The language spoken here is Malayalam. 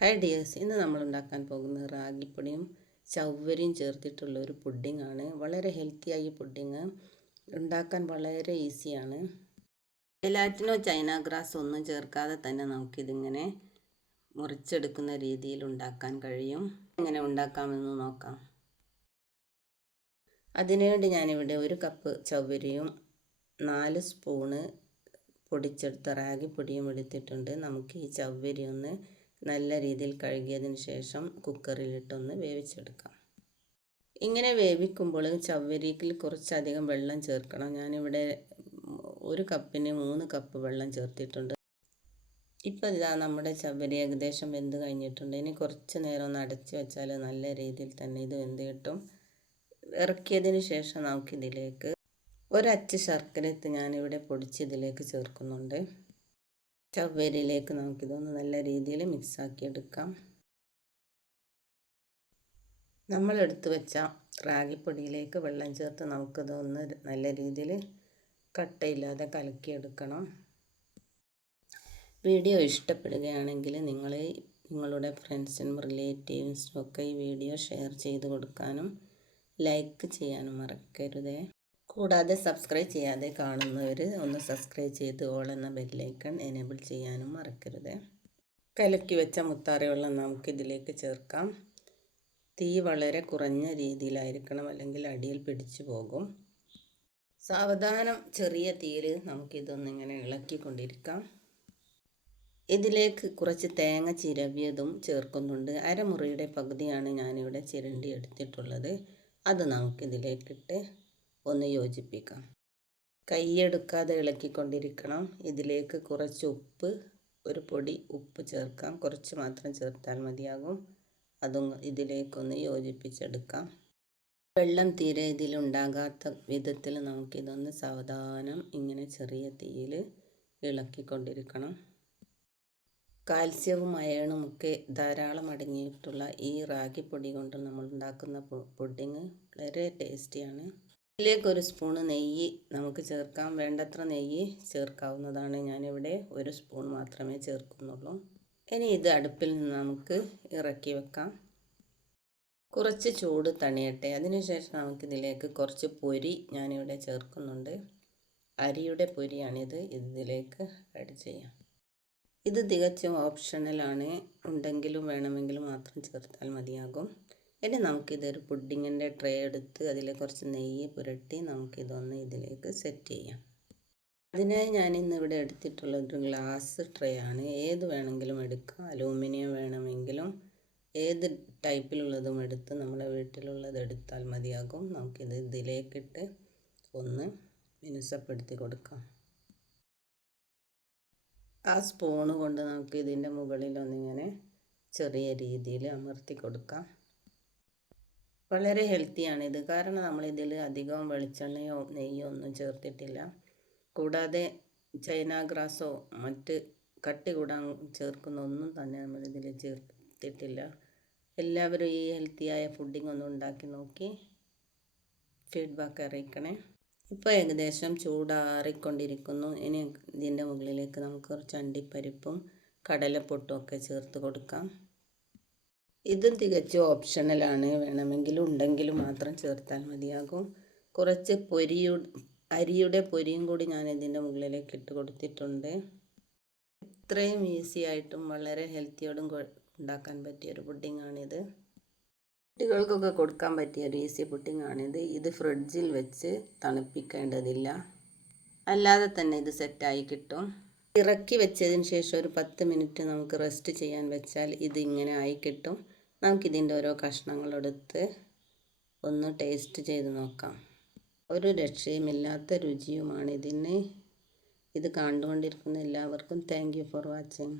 ഹായ് ഡിയേഴ്സ്, ഇന്ന് നമ്മൾ ഉണ്ടാക്കാൻ പോകുന്നത് റാഗിപ്പൊടിയും ചവ്വരിയും ചേർത്തിട്ടുള്ള ഒരു പുഡിംഗ് ആണ്. വളരെ ഹെൽത്തിയായി പുഡിംഗ് ഉണ്ടാക്കാൻ വളരെ ഈസിയാണ്. ജെലാറ്റിനോ ചൈന ഗ്രാസ് ഒന്നും ചേർക്കാതെ തന്നെ നമുക്കിതിങ്ങനെ മുറിച്ചെടുക്കുന്ന രീതിയിൽ ഉണ്ടാക്കാൻ കഴിയും. എങ്ങനെ ഉണ്ടാക്കാമെന്ന് നോക്കാം. അതിനുവേണ്ടി ഞാനിവിടെ 1 കപ്പ് ചവ്വരിയും 4 സ്പൂണ് പൊടിച്ചെടുത്ത റാഗിപ്പൊടിയും എടുത്തിട്ടുണ്ട്. നമുക്ക് ഈ ചവ്വരി ഒന്ന് നല്ല രീതിയിൽ കഴുകിയതിന് ശേഷം കുക്കറിലിട്ടൊന്ന് വേവിച്ചെടുക്കാം. ഇങ്ങനെ വേവിക്കുമ്പോൾ ചവ്വരിക്കിൽ കുറച്ചധികം വെള്ളം ചേർക്കണം. ഞാനിവിടെ 1 കപ്പിന് 3 കപ്പ് വെള്ളം ചേർത്തിട്ടുണ്ട്. ഇപ്പോൾ ഇതാ നമ്മുടെ ചവ്വരി ഏകദേശം വെന്ത് കഴിഞ്ഞിട്ടുണ്ട്. ഇനി കുറച്ച് നേരം ഒന്ന് അടച്ചു വെച്ചാൽ നല്ല രീതിയിൽ തന്നെ ഇത് വെന്ത് കിട്ടും. ഇറക്കിയതിന് ശേഷം നമുക്കിതിലേക്ക് ഒരച്ച് ശർക്കരത്ത് ഞാനിവിടെ പൊടിച്ച് ഇതിലേക്ക് ചേർക്കുന്നുണ്ട്. ചവ്വരിയിലേക്ക് നമുക്കിതൊന്ന് നല്ല രീതിയിൽ മിക്സാക്കി എടുക്കാം. നമ്മൾ എടുത്തു വെച്ച റാഗിപ്പൊടിയിലേക്ക് വെള്ളം ചേർത്ത് നമുക്കിതൊന്ന് നല്ല രീതിയിൽ കട്ടയില്ലാതെ കലക്കിയെടുക്കണം. വീഡിയോ ഇഷ്ടപ്പെടുകയാണെങ്കിൽ നിങ്ങളുടെ ഫ്രണ്ട്സിനും റിലേറ്റീവ്സിനും ഒക്കെ ഈ വീഡിയോ ഷെയർ ചെയ്ത് കൊടുക്കാനും ലൈക്ക് ചെയ്യാനും മറക്കരുതേ. കൂടാതെ സബ്സ്ക്രൈബ് ചെയ്യാതെ കാണുന്നവർ ഒന്ന് സബ്സ്ക്രൈബ് ചെയ്ത് ഓൾ എന്ന ബെല്ലൈക്കൺ എനേബിൾ ചെയ്യാനും മറക്കരുത്. കലക്കി വെച്ച മുത്താറി വെള്ളം നമുക്കിതിലേക്ക് ചേർക്കാം. തീ വളരെ കുറഞ്ഞ രീതിയിലായിരിക്കണം, അല്ലെങ്കിൽ അടിയിൽ പിടിച്ചു പോകും. സാവധാനം ചെറിയ തീയിൽ നമുക്കിതൊന്നിങ്ങനെ ഇളക്കിക്കൊണ്ടിരിക്കാം. ഇതിലേക്ക് കുറച്ച് തേങ്ങ ചിരവിയതും ചേർക്കുന്നുണ്ട്. അരമുറിയുടെ പകുതിയാണ് ഞാനിവിടെ ചിരണ്ടി എടുത്തിട്ടുള്ളത്. അത് നമുക്കിതിലേക്കിട്ട് ഒന്ന് യോജിപ്പിക്കാം. കൈയെടുക്കാതെ ഇളക്കിക്കൊണ്ടിരിക്കണം. ഇതിലേക്ക് കുറച്ച് ഉപ്പ്, ഒരു പൊടി ഉപ്പ് ചേർക്കാം. കുറച്ച് മാത്രം ചേർത്താൽ മതിയാകും. അതും ഇതിലേക്കൊന്ന് യോജിപ്പിച്ചെടുക്കാം. വെള്ളം തീരെ ഇതിലുണ്ടാകാത്ത വിധത്തിൽ നമുക്കിതൊന്ന് സാവധാനം ഇങ്ങനെ ചെറിയ തീയിൽ ഇളക്കിക്കൊണ്ടിരിക്കണം. കാൽസ്യവും അയണും ഒക്കെ ധാരാളം അടങ്ങിയിട്ടുള്ള ഈ റാഗിപ്പൊടി കൊണ്ട് നമ്മൾ ഉണ്ടാക്കുന്ന പുഡിംഗ് വളരെ ടേസ്റ്റിയാണ്. ഇതിലേക്ക് 1 സ്പൂണ് നെയ്യ് നമുക്ക് ചേർക്കാം. വേണ്ടത്ര നെയ്യ് ചേർക്കാവുന്നതാണ്. ഞാനിവിടെ 1 സ്പൂൺ മാത്രമേ ചേർക്കുന്നുള്ളൂ. ഇനി ഇത് അടുപ്പിൽ നിന്ന് നമുക്ക് ഇറക്കി വെക്കാം. കുറച്ച് ചൂട് തണിയട്ടെ. അതിനുശേഷം നമുക്കിതിലേക്ക് കുറച്ച് പൊരി ഞാനിവിടെ ചേർക്കുന്നുണ്ട്. അരിയുടെ പൊരിയാണിത്. ഇതിലേക്ക് ആഡ് ചെയ്യാം. ഇത് തികച്ചും ഓപ്ഷണലാണ്. ഉണ്ടെങ്കിലും വേണമെങ്കിലും മാത്രം ചേർത്താൽ മതിയാകും. ഇനി നമുക്കിതൊരു പുഡിങ്ങിൻ്റെ ട്രേ എടുത്ത് അതിൽ കുറച്ച് നെയ്യ് പുരട്ടി നമുക്കിതൊന്ന് ഇതിലേക്ക് സെറ്റ് ചെയ്യാം. അതിനായി ഞാനിന്നിവിടെ എടുത്തിട്ടുള്ളത് ഒരു ഗ്ലാസ് ട്രേ ആണ്. ഏത് വേണമെങ്കിലും എടുക്കാം. അലൂമിനിയം വേണമെങ്കിലും ഏത് ടൈപ്പിലുള്ളതും എടുത്ത് നമ്മുടെ വീട്ടിലുള്ളത് എടുത്താൽ മതിയാകും. നമുക്കിത് ഇതിലേക്കിട്ട് ഒന്ന് മിനുസപ്പെടുത്തി കൊടുക്കാം. ആ സ്പൂണ് കൊണ്ട് നമുക്ക് ഇതിൻ്റെ മുകളിലൊന്നിങ്ങനെ ചെറിയ രീതിയിൽ അമർത്തി കൊടുക്കാം. വളരെ ഹെൽത്തിയാണിത്. കാരണം നമ്മളിതിൽ അധികം വെളിച്ചെണ്ണയോ നെയ്യോ ഒന്നും ചേർത്തിട്ടില്ല. കൂടാതെ ചൈന ഗ്രാസോ മറ്റ് കട്ടി കൂടാൻ ചേർക്കുന്ന ഒന്നും തന്നെ നമ്മളിതിൽ ചേർത്തിട്ടില്ല. എല്ലാവരും ഈ ഹെൽത്തിയായ പുഡിംഗ് ഒന്ന് ഉണ്ടാക്കി നോക്കി ഫീഡ്ബാക്ക് അറിയിക്കണേ. ഇപ്പോൾ ഏകദേശം ചൂടാറിക്കൊണ്ടിരിക്കുന്നു. ഇനി ഇതിൻ്റെ മുകളിലേക്ക് നമുക്ക് കുറച്ച് അണ്ടിപ്പരിപ്പും കടലപ്പൊട്ടും ഒക്കെ ചേർത്ത് കൊടുക്കാം. ഇതും തികച്ചും ഓപ്ഷണലാണ്. വേണമെങ്കിലും ഉണ്ടെങ്കിലും മാത്രം ചേർത്താൽ മതിയാകും. കുറച്ച് അരിയുടെ പൊരിയും കൂടി ഞാൻ ഇതിൻ്റെ മുകളിലേക്ക് ഇട്ട് കൊടുത്തിട്ടുണ്ട്. ഇത്രയും ഈസി ആയിട്ടും വളരെ ഹെൽത്തിയോടും ഉണ്ടാക്കാൻ പറ്റിയൊരു പുഡിങ്ങാണിത്. കുട്ടികൾക്കൊക്കെ കൊടുക്കാൻ പറ്റിയൊരു ഈസി പുഡിങ്ങാണിത്. ഇത് ഫ്രിഡ്ജിൽ വെച്ച് തണുപ്പിക്കേണ്ടതില്ല. അല്ലാതെ തന്നെ ഇത് സെറ്റായി കിട്ടും. ഇറക്കി വെച്ചതിന് ശേഷം ഒരു 10 മിനിറ്റ് നമുക്ക് റെസ്റ്റ് ചെയ്യാൻ വെച്ചാൽ ഇത് ഇങ്ങനെ ആയി കിട്ടും. നമുക്കിതിൻ്റെ ഓരോ കഷ്ണങ്ങളെടുത്ത് ഒന്ന് ടേസ്റ്റ് ചെയ്ത് നോക്കാം. ഒരു രക്ഷയുമില്ലാത്ത രുചിയുമാണ് ഇതിന്. ഇത് കണ്ടുകൊണ്ടിരിക്കുന്ന എല്ലാവർക്കും താങ്ക് യു ഫോർ വാച്ചിങ്.